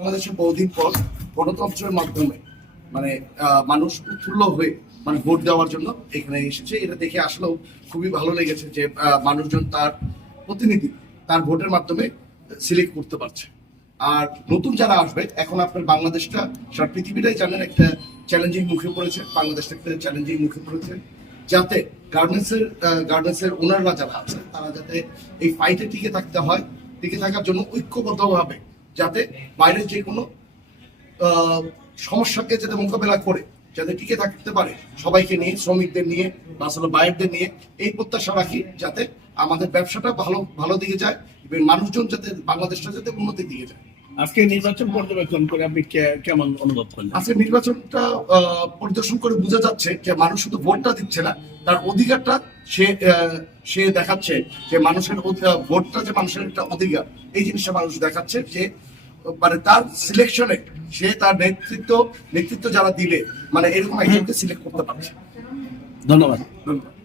বাংলাদেশে বহুদিন পর গণতন্ত্রের মাধ্যমে মানে মানুষ উৎফুল্ল হয়ে মানে ভোট দেওয়ার জন্য এখানে এসেছে। এটা দেখে আসলেও খুবই ভালো লেগেছে যে মানুষজন তার প্রতিনিধি, তার ভোটের মাধ্যমে সিলেক্ট করতে পারছে। আর নতুন যারা আসবে, এখন আপনার বাংলাদেশটা, সারা পৃথিবীটাই জানেন একটা চ্যালেঞ্জিং মুখে পড়েছে বাংলাদেশটা একটা চ্যালেঞ্জিং মুখে পড়েছে, যাতে গার্মেন্টসের গার্মেন্টসের ওনাররা যারা আছে, তারা যাতে এই ফাইটে টিকে থাকতে হয়, টিকে থাকার জন্য ঐক্যবদ্ধভাবে যাতে বাইরের যে কোনো সমস্যাকে যাতে মোকাবেলা করে, যাতে টিকে থাকতে পারে, সবাইকে নিয়ে, শ্রমিকদের নিয়ে, বা আসলে বাইরদের নিয়ে, এই প্রত্যাশা রাখি যাতে আমাদের ব্যবসাটা ভালো ভালো দিকে যায়, এবং মানুষজন যাতে, বাংলাদেশটা যাতে উন্নতির দিকে যায়। আজকে নির্বাচন পর্যবেক্ষণ করে আপনি কে- কেমন অনুভব করলেন? আজকে নির্বাচনটা পরিদর্শন করে বোঝা যাচ্ছে যে মানুষ শুধু ভোটটা দিচ্ছে না তার অধিকারটা সে সে দেখাচ্ছে যে মানুষের ভোটটা যে মানুষের একটা অধিকার এই জিনিসটা মানুষ দেখাচ্ছে যে মানে তার সিলেকশনে সে তার নেতৃত্ব নেতৃত্ব যারা দিলে মানে এরকম একজনকে সিলেক্ট করতে পারছে। ধন্যবাদ। ধন্যবাদ।